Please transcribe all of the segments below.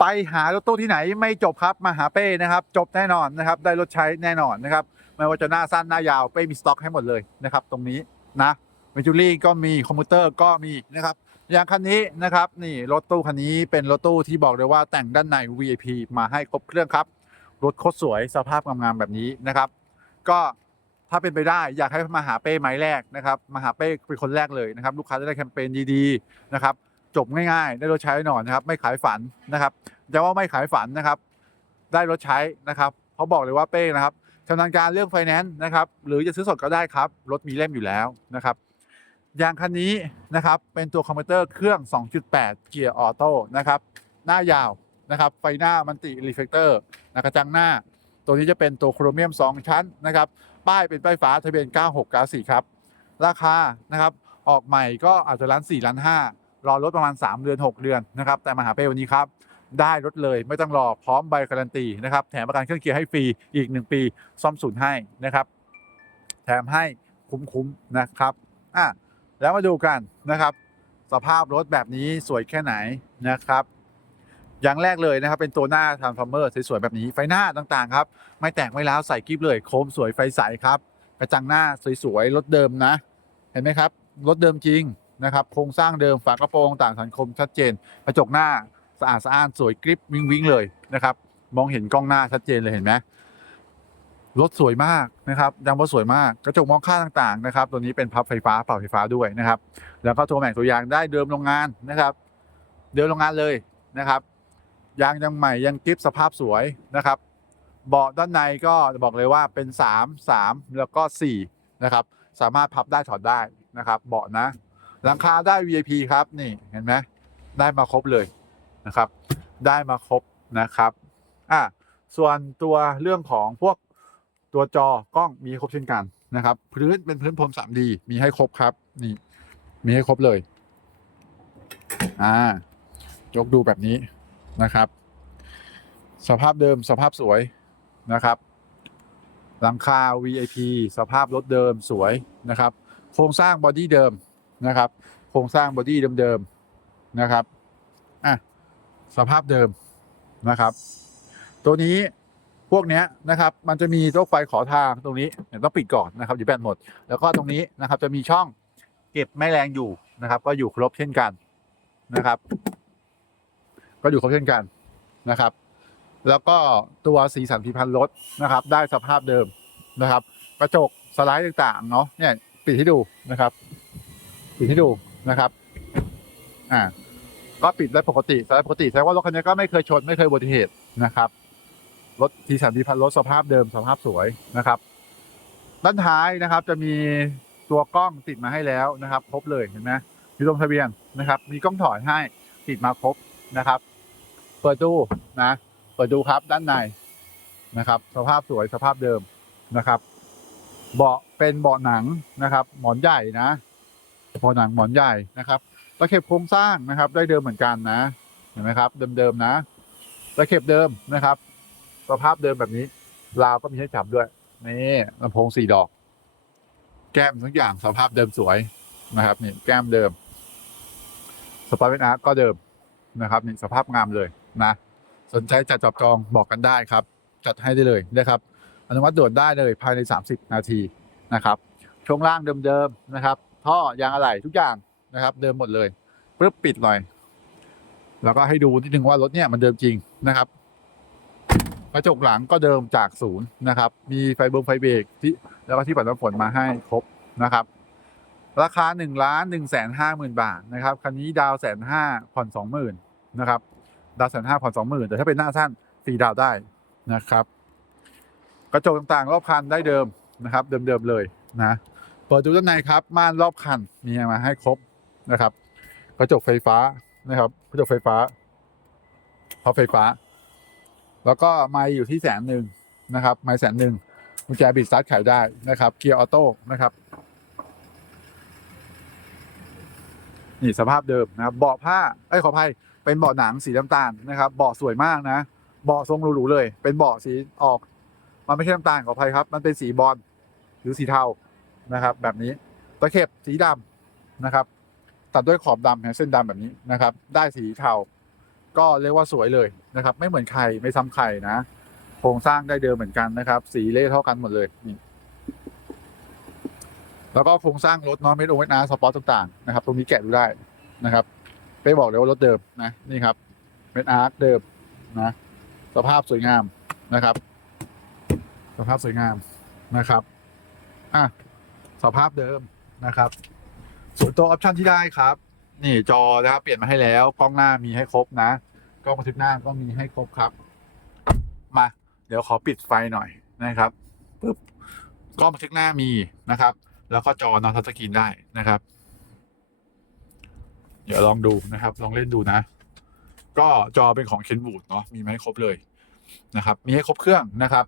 ไปหารถตู้ที่ไหนไม่จบครับมาหาเป้นะครับ จบแน่นอนนะครับ ได้รถใช้แน่นอนนะครับไม่ว่าจะหน้าสั้นหน้ายาวเป้มีสต็อกให้หมดเลยนะครับ ตรงนี้นะเมจูรี่ก็มีคอมพิวเตอร์ก็มีนะครับอย่างคันนี้นะครับนี่รถตู้คันนี้เป็นรถตู้ที่บอกเลยว่าแต่งด้านใน VIP มาให้ครบเครื่องครับรถโคตรสวยสภาพงามๆแบบนี้นะครับ ก็ถ้าเป็นไปได้อยากให้มาหาเป้ไม้แรกนะครับมาหาเป้เป็นคนแรกเลยนะครับ ลูกค้าจะได้แคมเปญดีๆนะครับ จบง่ายๆ ได้รถใช้แน่นอนนะครับ ไม่ขายฝันนะครับจะว่าไม่ขายฝันนะครับ ได้รถใช้นะครับเขาบอกเลยว่าเป้นะครับชำนาญการเรื่องไฟแนนซ์นะครับ หรือจะซื้อสดก็ได้ครับ รถมีเล่มอยู่แล้วนะครับอย่างคันนี้นะครับเป็นตัวคอมพิวเตอร์เครื่อง 2.8 เกียร์ออโต้นะครับหน้ายาวนะครับไฟหน้ามันติรีเฟกเตอร์นะกระจังหน้า ตัวนี้จะเป็นตัวโครเมียม 2 ชั้นนะครับป้ายเป็นป้ายฟ้าทะเบียน 9694 ครับ ราคานะครับออกใหม่ก็อาจจะล้าน4ล้าน5 รอรถประมาณ 3 เดือน 6 เดือนนะครับแต่มาหาเป้วันนี้ครับได้รถเลยไม่ต้องรอพร้อมใบการันตีนะครับแถมประกันเครื่องเกียร์ให้ฟรีอีก 1 ปี ซ่อมศูนย์ให้นะครับ แถมให้คุ้มๆนะครับอะแล้วมาดูกันนะครับ สภาพรถแบบนี้สวยแค่ไหนนะครับ อย่างแรกเลยนะครับ เป็นตัวหน้า Transformer สวยๆแบบนี้ไฟหน้าต่างๆครับ ไม่แต่งไม่ล้วใส่กิฟเลยโคมสวยไฟใสครับกระจังหน้าสวยๆรถเดิมนะ เห็นไหมครับรถเดิมจริง นะครับโครงสร้างเดิมฝากระโปรงต่างสังคมชัดเจนกระจกหน้าสะอาดสะอ้านสวยกริบวิงวิงเลยนะครับ มองเห็นกล้องหน้าชัดเจนเลยเห็นไหมรถสวยมากนะครับยังว่าสวยมากกระจกมองข้างต่างๆนะครับ ตัวนี้เป็นพับไฟฟ้าเป่าไฟฟ้าด้วยนะครับ แล้วก็ตัวแม็กตัวยางได้เดิมโรงงานนะครับ เดิมโรงงานเลยนะครับยางยังใหม่ยังกริปสภาพสวยนะครับเบาะด้านในก็บอกเลยว่าเป็น 3 3 แล้วก็4นะครับสามารถพับได้ถอดได้นะครับ เบาะนะ หลังคาได้ VIP ครับนี่เห็นไหมได้มาครบเลยนะครับ ได้มาครบนะครับอะส่วนตัวเรื่องของพวกตัวจอกล้องมีครบเช่นกันนะครับ พื้นเป็นพื้นพรม 3D มีให้ครบครับนี่ มีให้ครบเลยอ่ายกดูแบบนี้นะครับ สภาพเดิมสภาพสวยนะครับหลังคา VIP สภาพรถเดิมสวยนะครับ โครงสร้างบอดี้เดิม นะครับ โครงสร้างบอดี้เดิมๆนะครับอะสภาพเดิมนะครับ ตัวนี้พวกเนี้ยนะครับ มันจะมีตัวไฟขอทางตรงนี้เดี๋ยวต้องปิดก่อนนะครับอยู่แบตหมด แล้วก็ตรงนี้นะครับจะมีช่องเก็บแม่แรงอยู่นะครับ ก็อยู่ครบเช่นกันนะครับ ก็อยู่ครบเช่นกันนะครับ แล้วก็ตัวสีสันพิพันธ์รถนะครับ ได้สภาพเดิมนะครับ กระจกสไลด์ต่างๆเนาะเนี่ยปิดให้ดูนะครับ ปิดให้ดูนะครับ อ่า ก็ปิดได้ปกติสไลด์ปกติแสดงว่ารถคันนี้ก็ไม่เคยชนไม่เคยอุบัติเหตุนะครับรถสีสันพิพันรถสภาพเดิมสภาพสวยนะครับ ด้านท้ายนะครับ จะมีตัวกล้องติดมาให้แล้วนะครับ ครบเลยเห็นไหมมีลงทะเบียนนะครับ มีกล้องถอยให้ติดมาครบนะครับ เปิดดูนะ เปิดดูครับด้านในนะครับ สภาพสวยสภาพเดิมนะครับ เบาะเป็นเบาะหนังนะครับ หมอนใหญ่นะ เบาะหนังหมอนใหญ่นะครับตะเข็บโครงสร้างนะครับได้เดิมเหมือนกันนะเห็นไหมครับ เดิมๆนะตะเข็บเดิมนะครับ สภาพเดิมแบบนี้ราวก็มีให้จับด้วยนี่ลำโพงสี่ดอก แก้มทุกอย่างสภาพเดิมสวยนะครับนี่แก้มเดิมสปอร์ตเวนอาร์ก็เดิมนะครับนี่สภาพงามเลยนะสนใจจัดจับจองบอกกันได้ครับ จัดให้ได้เลยนะครับอนุมัติด่วนได้เลยภายใน 30 นาทีนะครับช่วงล่างเดิมๆนะครับ ท่อยางอะไหล่ทุกอย่างนะครับ เดิมหมดเลยปึ๊บปิดหน่อย แล้วก็ให้ดูนิดนึงว่ารถเนี่ยมันเดิมจริงนะครับกระจกหลังก็เดิมจากศูนย์นะครับ มีไฟเบอร์ไฟเบรกที่แล้วก็ที่ปัดน้ำฝนมาให้ครบนะครับ ราคา1ล้าน1แสนห้าหมื่นบาทนะครับคันนี้ดาวแสนห้าผ่อนสองหมื่นนะครับดาวแสนห้าผ่อนสองหมื่นแต่ถ้าเป็นหน้าสั้นฟรีดาวได้นะครับ กระจกต่างๆ รอบคันได้เดิมนะครับ เดิมๆเลยนะ เปิดดูด้านในครับม่านรอบคันมีมาให้ครบนะครับ กระจกไฟฟ้านะครับกระจกไฟฟ้าพับไฟฟ้า แล้วก็ไม้อยู่ที่แสนหนึ่งนะครับ ไม้แสนหนึ่งกุญแจบิดสตาร์ทขายได้นะครับ เกียร์ออโต้นะครับนี่สภาพเดิมนะครับเบาะผ้าไอ้ขออภัยเป็นเบาะหนังสีน้ำตาลนะครับเบาะสวยมากนะเบาะทรงหรูๆเลย เป็นเบาะสีออก มันไม่ใช่น้ำตาลขออภัยครับ มันเป็นสีบอลหรือสีเทา นะครับ แบบนี้ตะเข็บสีดำนะครับ ตัดด้วยขอบดำเส้นดำแบบนี้นะครับ ได้สีเทาก็เรียกว่าสวยเลยนะครับ ไม่เหมือนใครไม่ซ้ำใครนะโครงสร้างได้เดิมเหมือนกันนะครับ สีเละเท่ากันหมดเลยนี่แล้วก็โครงสร้างรถเน้องเมดโอเวนาสปอร์ตต่างๆนะครับ ตรงนี้แกะดูได้นะครับไปบอกเลยว่ารถเดิมนะนี่ครับเมดอาร์คเดิมนะสภาพสวยงามนะครับ สภาพสวยงามนะครับอะ สภาพเดิมนะครับ ส่วนตัวออปชันที่ได้ครับ นี่จอนะครับเปลี่ยนมาให้แล้ว กล้องหน้ามีให้ครบนะกล้องบันทึกหน้าก็มีให้ครบครับ มา เดี๋ยวขอปิดไฟหน่อยนะครับปึ๊บกล้องบันทึกหน้ามีนะครับ แล้วก็จอนอนทัชสกรีนได้นะครับ เดี๋ยวลองดูนะครับ ลองเล่นดูนะ ก็จอเป็นของเคนบูดเนาะมีมาให้ครบเลยนะครับ มีให้ครบเครื่องนะครับ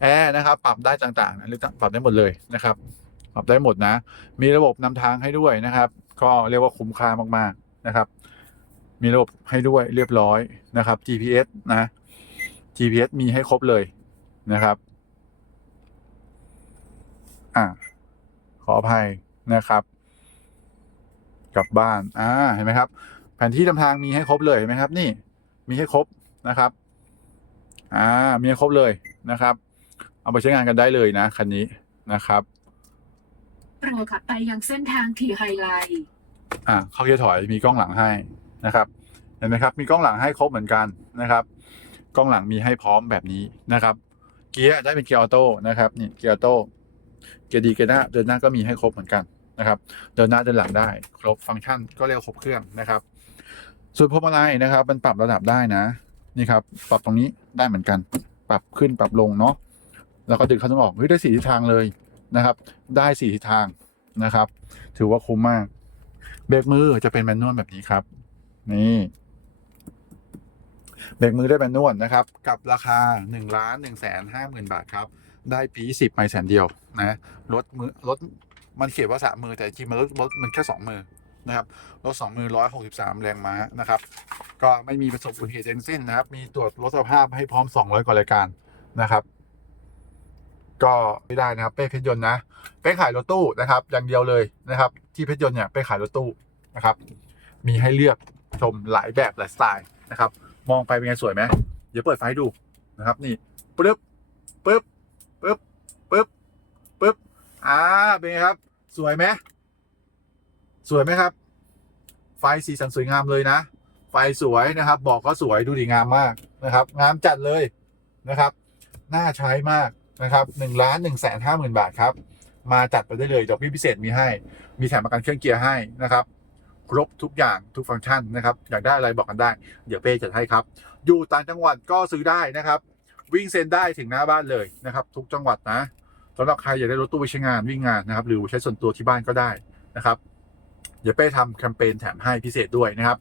แอร์นะครับ ปรับได้ต่างๆนะหรือปรับได้หมดเลยนะครับ ปรับได้หมดนะ มีระบบนำทางให้ด้วยนะครับ ก็เรียกว่าคุ้มค่ามากๆนะครับ มีระบบให้ด้วยเรียบร้อยนะครับ GPS นะ GPS มีให้ครบเลยนะครับอ่าขออภัยนะครับ กลับบ้านอ่าเห็นไหมครับ แผนที่นำทางมีให้ครบเลยเห็นไหมครับ นี่มีให้ครบนะครับอ่ามีให้ครบเลยนะครับ เอาไปใช้งานกันได้เลยนะคันนี้นะครับ โปรดขับไปยังเส้นทางที่ไฮไลท์อ่าเข้าเกียร์ถอยมีกล้องหลังให้นะครับเห็นไหมครับ มีกล้องหลังให้ครบเหมือนกันนะครับ กล้องหลังมีให้พร้อมแบบนี้นะครับ เกียร์ได้เป็นเกียร์ออโต้นะครับนี่เกียร์ออโต้เกียร์ดีเกียร์หน้าเดินหน้าก็มีให้ครบเหมือนกันนะครับเดินหน้าเดินหลังได้ครบฟังก์ชันก็เรียกว่าครบเครื่องนะครับ ส่วนพวงมาลัยนะครับ มันปรับระดับได้นะนี่ครับ ปรับตรงนี้ได้เหมือนกัน ปรับขึ้นปรับลงเนาะแล้วก็ดึงเข้าต้องออกเฮ้ยได้สี่ทิศทางเลย นะครับ ได้สี่ทิศทางนะครับ ถือว่าคุ้มมาก เบรกมือจะเป็นแมนนวลแบบนี้ครับ นี่เบรกมือได้แมนนวลนะครับ กับราคา1นึ่งล้านหนึ่งแสนห้าหมื่นบาทครับ ได้ปีสิบไม่แสนเดียวนะรถมือรถมันเขียนว่าสามมือแต่จริงมันรถรถมันแค่สองมือนะครับรถสองมือร้อยหกสิบสามแรงม้านะครับ ก็ไม่มีประสบอุบัติเหตุทั้งสิ้นนะครับ มีตรวจรถสภาพให้พร้อมสองร้อยกว่ารายการนะครับ ก็ไม่ได้นะครับ เป้เพชรยนต์นะเป้ขายรถตู้นะครับ อย่างเดียวเลยนะครับ ที่เพชรยนต์เนี่ยเป้ขายรถตู้นะครับ มีให้เลือกชมหลายแบบหลายสไตล์นะครับ มองไปเป็นไงสวยไหมเดี๋ยวเปิดไฟดูนะครับนี่ปึ๊บปึ๊บปึ๊บปึ๊บปึ๊บอ่าเป็นไงครับ สวยไหมสวยไหมครับ ไฟสีสันสวยงามเลยนะ ไฟสวยนะครับ บอกก็สวยดูดีงามมากนะครับ งามจัดเลยนะครับ น่าใช้มาก นะครับหนึ่งล้านหนึ่งแสนห้าหมื่นบาทครับ มาจัดไปได้เลยดอกเบี้ยพิเศษมีให้ มีแถมประกันเครื่องเกียร์ให้นะครับ ครบทุกอย่างทุกฟังก์ชันนะครับ อยากได้อะไรบอกกันได้ เดี๋ยวเป้จัดให้ครับ อยู่ต่างจังหวัดก็ซื้อได้นะครับ วิ่งเซ็นได้ถึงหน้าบ้านเลยนะครับ ทุกจังหวัดนะสำหรับใครอยากได้รถตู้ไปใช้งานวิ่งงานนะครับ หรือใช้ส่วนตัวที่บ้านก็ได้นะครับเดี๋ยวเป้ทำแคมเปญแถมให้พิเศษด้วยนะครับ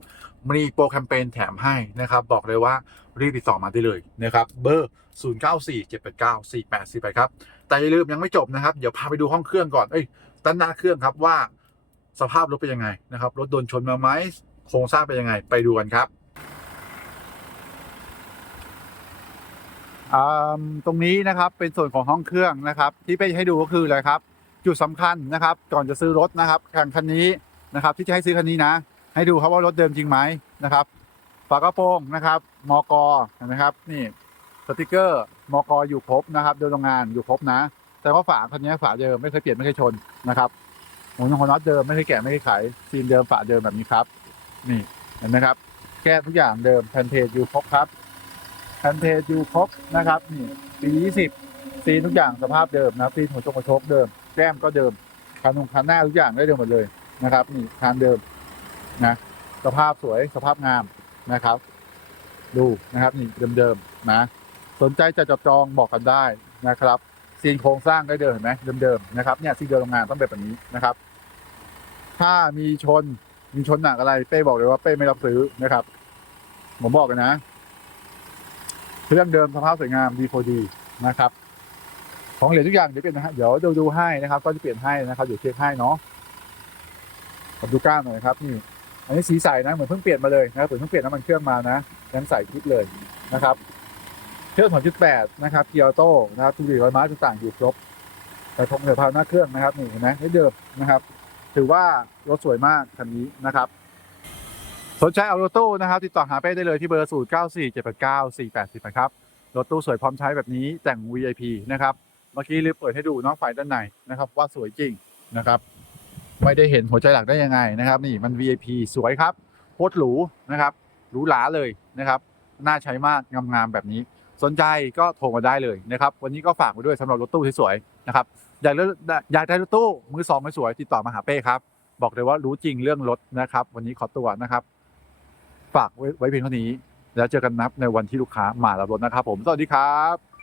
มีโปรแคมเปญแถมให้นะครับ บอกเลยว่ารีบติดต่อมาได้เลยนะครับเบอร์ 0 9 4 7 8 9 4 8 4 8ครับ แต่อย่าลืมยังไม่จบนะครับ เดี๋ยวพาไปดูห้องเครื่องก่อนเอ้ยด้านหน้าเครื่องครับว่าสภาพรถเป็นยังไงนะครับ รถโดนชนมาไหมโครงสร้างเป็นยังไง ไปดูกันครับตรงนี้นะครับเป็นส่วนของห้องเครื่องนะครับ ที่ไปให้ดูก็คืออะไรครับ จุดสำคัญนะครับ ก่อนจะซื้อรถนะครับคันนี้นะครับ ที่จะให้ซื้อคันนี้นะ ให้ดูครับว่ารถเดิมจริงไหมนะครับฝากระโปรงนะครับมกเห็นไหมครับ นี่สติกเกอร์มกอยู่ครบนะครับโดยโรงงานอยู่ครบนะ แต่ว่าฝาคันนี้ฝาเดิมไม่เคยเปลี่ยนไม่เคยชนนะครับหมุนของน็อตเดิมไม่เคยแกะไม่เคยไขซีนเดิมฝาเดิมแบบนี้ครับ นี่เห็นไหมครับ แก้ทุกอย่างเดิมแผ่นเพจอยู่ครบครับแผ่นเพจอยู่ครบนะครับ นี่ปี20ซีนทุกอย่างสภาพเดิมนะซีนหัวชกกระชกเดิมแก้มก็เดิมคันนงคันหน้าทุกอย่างได้เดิมหมดเลยนะครับ นี่คานเดิม นะสภาพสวยสภาพงามนะครับ ดูนะครับนี่เดิมๆนะ สนใจจะจับจองบอกกันได้นะครับซีนโครงสร้างได้เดิมเห็นไหมเดิมๆนะครับเนี่ยซีนเดิมโรงงานต้องเป็นแบบนี้นะครับ ถ้ามีชนมีชนหนักอะไรเป้บอกเลยว่าเป้ไม่รับซื้อนะครับ ผมบอกเลยนะเครื่องเดิมสภาพสวยงามดีโฟดีนะครับ ของเหลือทุกอย่างเดี๋ยวเปลี่ยนนะฮะเดี๋ยวดูดูให้นะครับ ก็จะเปลี่ยนให้นะครับเดี๋ยวเช็คให้เนาะผมดูกล้านหน่อยครับนี่ อันนี้สีใสนะเหมือนเพิ่งเปลี่ยนมาเลยนะครับเหมือนเพิ่งเปลี่ยนน้ำมันเครื่องมานะยังใส่คิดเลยนะครับเครื่อง2.8นะครับเกียร์ออโต้นะครับทุกอย่างร้อยม้าต่างๆอยู่ครบแต่ทงเสือพาวหน้าเครื่องนะครับนี่เห็นไหมให้เดิมนะครับ ถือว่ารถสวยมากคันนี้นะครับสนใจเอารถตู้นะครับ ติดต่อหาเป้ได้เลยที่เบอร์0 9 4 7 8 9 4 8 0นะครับรถตู้สวยพร้อมใช้แบบนี้แต่ง VIP นะครับเมื่อกี้ลืมเปิดให้ดูน้องไฟด้านในนะครับ ว่าสวยจริงนะครับ ไม่ได้เห็นหัวใจหลักได้ยังไงนะครับ นี่มัน VIP สวยครับโคตรหรูนะครับหรูหราเลยนะครับ น่าใช้มากงามๆแบบนี้ สนใจก็โทรมาได้เลยนะครับ วันนี้ก็ฝากไว้ด้วยสำหรับรถตู้สวยๆนะครับอยากได้อยากได้รถตู้มือสองมสวยติดต่อมาหาเป้ครับ บอกเลยว่ารู้จริงเรื่องรถนะครับ วันนี้ขอตัวนะครับ ฝากไว้ไว้เพียงเท่านี้ แล้วเจอกันนับในวันที่ลูกค้ามารับรถนะครับ ผมสวัสดีครับ